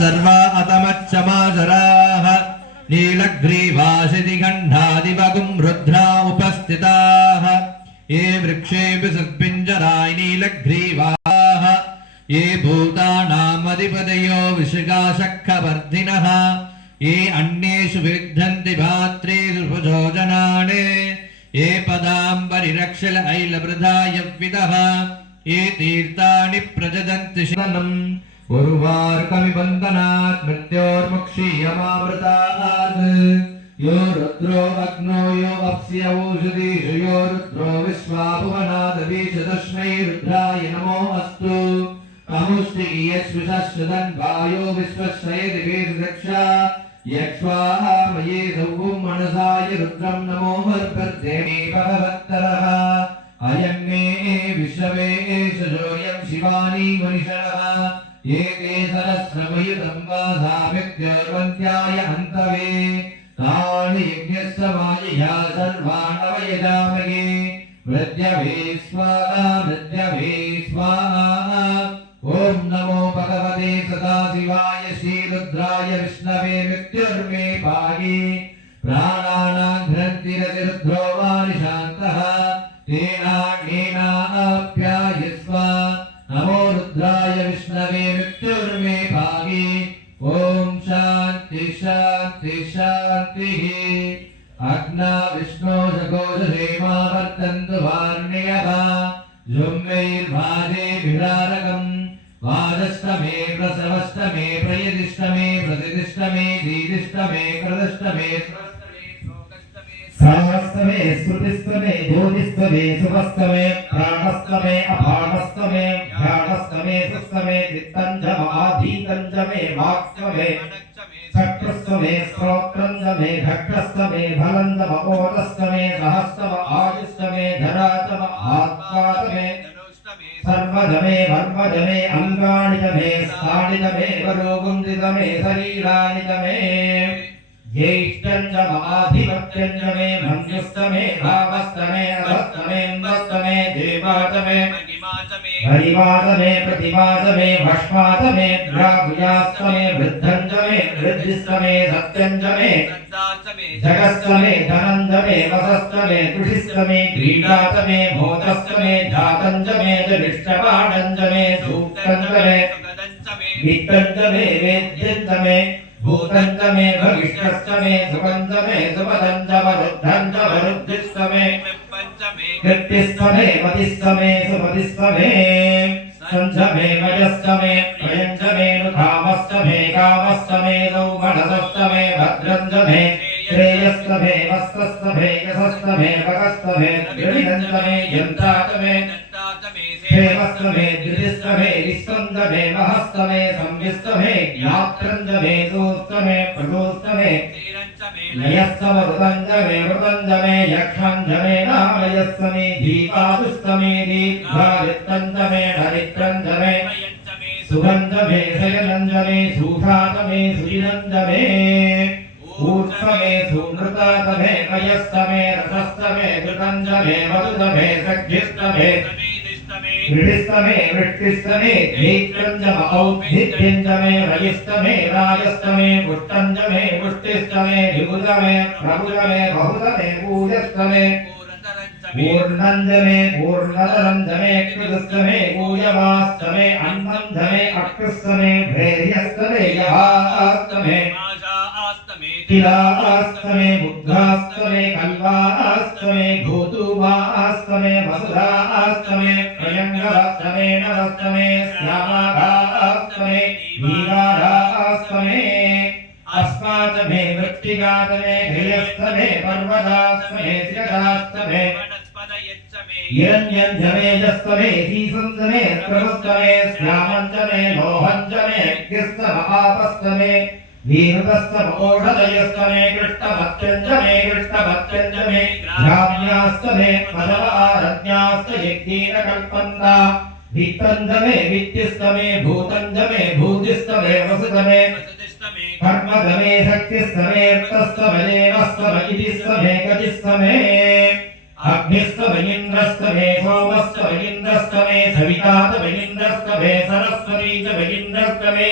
सर्वा अतमच्चमाजराः नीलग्रीवाशितिगण्डादिवगुं रुद्रा उपस्थिताः ये वृक्षेऽपि सत्पिञ्जराय नीलग्रीवाः ये भूतानामधिपतयो विशिखाशक्खवर्धिनः ये अन्येषु विद्धन्ति भात्रेषु भुजोजनाने ये पदाम्बरिरक्षल ऐलवृधायव्विदः ये तीर्थानि प्रजदन्ति शिवनम् उर्वारुकमिबन्धनात् मृत्योर्मुक्षीयमामृतात् यो रुद्रो अग्नो यो अप्स्य ओषधीषु यो रुद्रो विश्वाभुवनादवीशतस्मै रुद्राय नमो अस्तु अमुष्टिकीयस्विषश्चदन्वायो विश्वश्रयदिवेशदक्षा यक्ष्वामये सौं मनसाय रुद्रं नमो हर्भर्देवे भगवत्तरः अयं मे विश्ववे सजोऽयं शिवानी मनिषः ये ते सहस्रमयुतं वासामित्योर्वन्त्याय अन्तवे तानि यज्ञस्य मायया सर्वान् अवयजामहे मृत्यवे स्वाहा मृत्यवे स्वाहा ॐ नमो भगवते सदाशिवाय श्रीरुद्राय विष्णवे मृत्युर्मे पाहि प्राणानां ग्रन्थिरतिरुद्रो वा निशान्तः तेनाप्यायस्व नमो रुद्राय विष्णवे मृत्युर्मे पाहि ॐ शान्ति शान्ति शान्तिः अग्ना विष्णो जगोजसेमा वर्तन्तु वार्ण्यः जुम्मैर्भाजे विरारकम् वादष्टमे प्रसवष्टमे प्रयदिष्टमे प्रतिदिष्टमे दीदिष्टमे कृदष्टमे सहस्तमे स्मृतिस्तमे ज्योतिस्तमे सुभस्तमे प्राणस्तमे अपानस्तमे ध्यानस्तमे सुस्तमे चित्तञ्जमाधीतञ्जमे वाक्स्तमे चक्रस्तमे श्रोत्रञ्जमे घट्टस्तमे फलञ्जमोदस्तमे सहस्तम आयुस्तमे धरातम आत्मातमे सर्वजमे वर्मजमे अङ्गाणिजमे स्थाणिजमे वरोगुंजितमे शरीराणिजमे ज्येष्ठञ्जमाधिपत्यञ्जमे मन्युस्तमे भावस्तमे अधस्तमेऽम्बस्तमे देवातमे हरिवातमे प्रतिवातमे भस्मातमे द्राभुजास्तमे वृद्धञ्जमे वृद्धिस्तमे सत्यञ्जमे जगस्तमे धनञ्जमे वसस्तमे तुषिस्तमे क्रीडातमे मोदस्तमे जातञ्जमे जनिष्ठपाणञ्जमे सूक्तञ्जमे वित्तञ्जमे वेद्यञ्जमे भूतञ्जमे भविष्यस्तमे सुगन्धमे सुपदञ्जवरुद्धञ्जवरुद्धिस्तमे कृत्तिस्तमे मतिस्तमे सुमतिस्तमे सञ्जमे मयस्तमे प्रयञ्जमे नुधामस्तमे कामस्तमे सौमनसस्तमे भद्रञ्जमे श्रेयस्तमे वस्तस्तमे यशस्तमे भगस्तमे द्रविणञ्जमे यन्त्रातमे क्षेमस्तमे द्विदिस्तमे निस्कन्दमे महस्तमे संविस्तमे ज्ञात्रञ्जमे दोस्तमे प्रदोस्तमे लयस्तमरुतञ्जमे मृतञ्जमे यक्षञ्जमे नामयस्तमे दीपादुस्तमे दीर्घादित्यञ्जमे धरित्रञ्जमे सुगन्धमे शयनञ्जमे सूषातमे सुजिनञ्जमे ऊर्ध्वमे सुनृतातमे मयस्तमे रसस्तमे धृतञ्जमे मधुतमे सख्यस्तमे हृदिस्तमे वृष्टिस्तमे नेत्रञ्जम औद्धित्यञ्जमे रयिस्तमे राजस्तमे पुष्टञ्जमे पुष्टिस्तमे विभुतमे प्रभुतमे बहुतमे पूजस्तमे पूर्णञ्जमे पूर्णतरञ्जमे कृतस्तमे पूयवास्तमे अन्नञ्जमे अकृस्तमे भैर्यस्तमे यहास्तमे तिलास्तमे मुग्धास्तमे कल्वास्तमे गोतुवास्तमे वसुधास्तमे प्रयङ्गास्तमे नवस्तमे श्यामाघास्तमे नीलाघास्तमे अस्मातमे वृत्तिगातमे घृयस्तमे पर्वतास्तमे शिखरास्तमे हिरण्यञ्जमेजस्तमे सीसञ्जमे प्रभुस्तमे श्यामञ्जमे लोहञ्जमे अग्निस्तमापस्तमे वीरुतस्तमोषधयस्तमे कृष्णभत्यञ्जमे कृष्णभत्यञ्जमे ग्राम्यास्तमे पदवारण्यास्तयज्ञेनकल्पन्ना वित्तञ्जमे वित्तिस्तमे भूतञ्जमे भूतिस्तमे वसुतमे कर्मगमे शक्तिस्तमे तस्तमे देवस्तमे इतिस्तमे गतिस्तमे अग्निस्तमयिन्द्रस्तमे सोमस्तमयिन्द्रस्तमे सवितातमयिन्द्रस्तमे सरस्वती च मयिन्द्रस्तमे